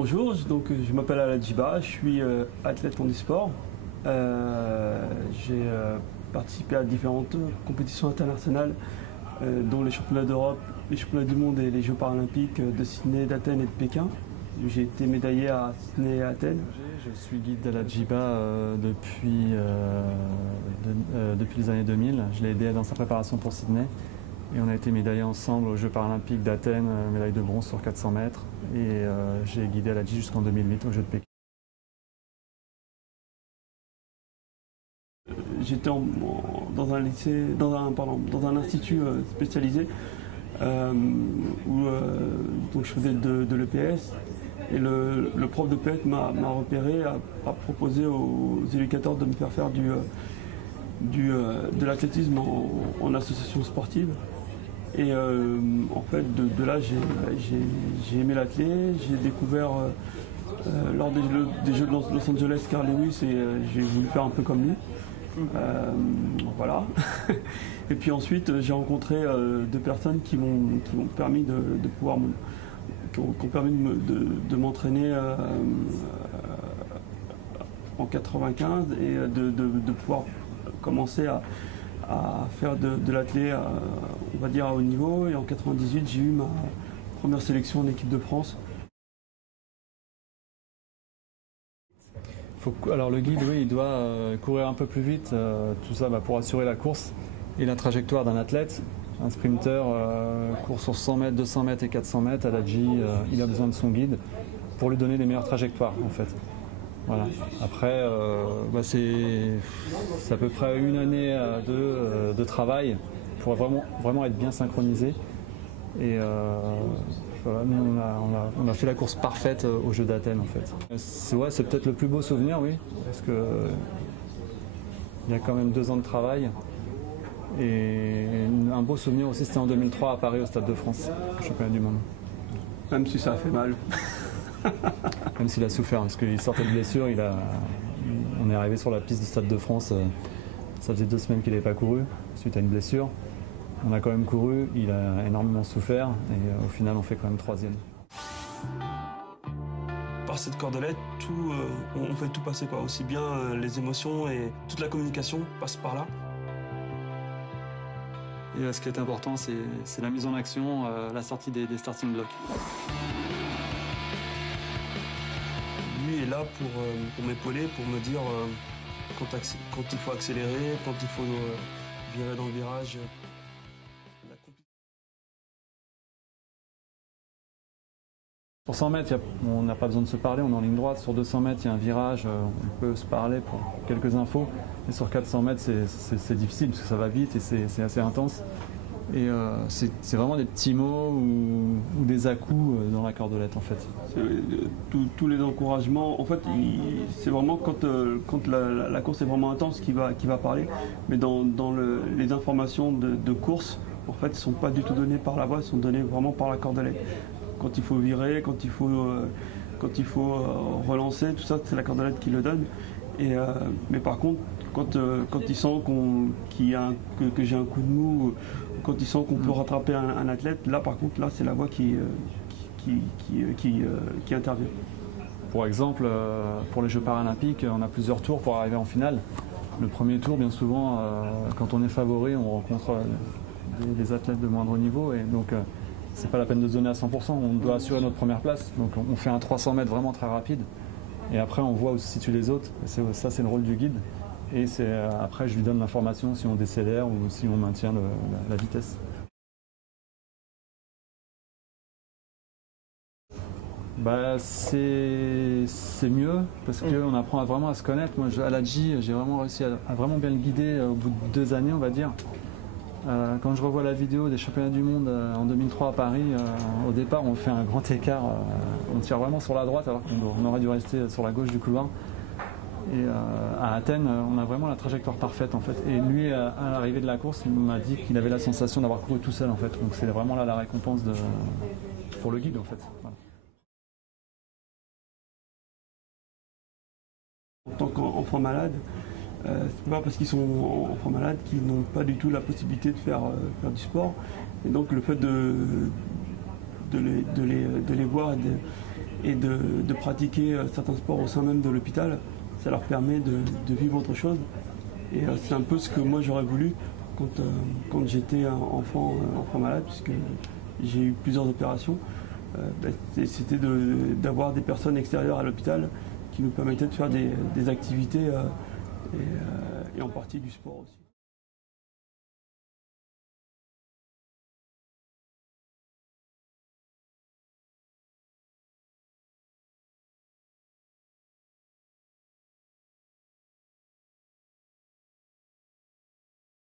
Bonjour, je m'appelle Aladjiba, je suis athlète en e-sport. J'ai participé à différentes compétitions internationales, dont les championnats d'Europe, les championnats du monde et les Jeux paralympiques de Sydney, d'Athènes et de Pékin. J'ai été médaillé à Sydney et à Athènes. Je suis guide d'Aladjiba depuis les années 2000. Je l'ai aidé dans sa préparation pour Sydney. Et on a été médaillés ensemble aux Jeux paralympiques d'Athènes, médaille de bronze sur 400 mètres. Et j'ai guidé Aladji jusqu'en 2008 aux Jeux de Pékin. J'étais dans un lycée, dans un institut spécialisé où donc je faisais de l'EPS. Et le prof de PS m'a repéré, a proposé aux éducateurs de me faire faire de l'athlétisme en association sportive. Et en fait, de là, j'ai aimé l'athlé. J'ai découvert lors des Jeux de Los Angeles Carl Lewis et j'ai voulu faire un peu comme lui. Voilà. Et puis ensuite, j'ai rencontré deux personnes qui m'ont permis de m'entraîner en 95 et de pouvoir commencer à faire de l'athlé, on va dire, à haut niveau. Et en 98, j'ai eu ma première sélection en équipe de France. Alors le guide, oui, il doit courir un peu plus vite, tout ça pour assurer la course et la trajectoire d'un athlète. Un sprinter court sur 100 mètres, 200 mètres et 400 mètres. Aladji, il a besoin de son guide pour lui donner les meilleures trajectoires, en fait. Voilà. Après, c'est à peu près une année de travail pour vraiment être bien synchronisé. Et voilà, nous, on a fait la course parfaite aux Jeux d'Athènes, en fait. C'est peut-être le plus beau souvenir, oui, parce que il y a quand même 2 ans de travail. Et un beau souvenir aussi, c'était en 2003 à Paris, au Stade de France, au championnat du monde. Même si ça a fait mal. Même s'il a souffert, parce qu'il sortait de blessure, on est arrivé sur la piste du Stade de France, ça faisait 2 semaines qu'il n'avait pas couru, suite à une blessure. On a quand même couru, il a énormément souffert, et au final on fait quand même 3e. Par cette cordelette, on fait tout passer, quoi. Aussi bien les émotions et toute la communication passe par là. Et ce qui est important, c'est la mise en action, la sortie des starting blocks. Lui est là pour m'épauler, pour me dire quand il faut accélérer, quand il faut virer dans le virage. Sur 100 mètres, on n'a pas besoin de se parler, on est en ligne droite. Sur 200 mètres, il y a un virage, on peut se parler pour quelques infos. Et sur 400 mètres, c'est difficile parce que ça va vite et c'est assez intense. Et c'est vraiment des petits mots ou des à-coups dans la cordelette, en fait. Tous les encouragements, en fait, c'est vraiment quand la course est vraiment intense qu'il va parler. Mais dans les informations de course, en fait, ne sont pas du tout données par la voix, elles sont données vraiment par la cordelette. Quand il faut virer, quand il faut relancer, tout ça, c'est la cordelette qui le donne. Mais par contre, quand il sent que j'ai un coup de mou, quand il sent qu'on peut rattraper un athlète, là par contre, là c'est la voix qui intervient. Pour exemple, pour les Jeux paralympiques, on a plusieurs tours pour arriver en finale. Le premier tour, bien souvent, quand on est favori, on rencontre des athlètes de moindre niveau, et donc c'est pas la peine de se donner à 100%, on doit assurer notre première place. Donc on fait un 300 mètres vraiment très rapide, et après on voit où se situent les autres. Ça c'est le rôle du guide, et après je lui donne l'information si on décélère ou si on maintient la vitesse. C'est mieux parce qu'on apprend vraiment à se connaître. Moi, Aladji, j'ai vraiment réussi à vraiment bien le guider au bout de 2 années, on va dire. Quand je revois la vidéo des championnats du monde en 2003 à Paris, au départ on fait un grand écart, on tire vraiment sur la droite alors qu'on aurait dû rester sur la gauche du couloir. Et à Athènes, on a vraiment la trajectoire parfaite, en fait. Et lui, à l'arrivée de la course, il m'a dit qu'il avait la sensation d'avoir couru tout seul, en fait. Donc c'est vraiment là la récompense pour le guide, en fait. Voilà. En tant qu'enfant malade, c'est pas parce qu'ils sont enfants malades qu'ils n'ont pas du tout la possibilité de faire du sport. Et donc le fait de les voir et de pratiquer certains sports au sein même de l'hôpital. Ça leur permet de vivre autre chose. Et c'est un peu ce que moi j'aurais voulu quand j'étais enfant malade, puisque j'ai eu plusieurs opérations. C'était d'avoir des personnes extérieures à l'hôpital qui nous permettaient de faire des activités et en partie du sport aussi.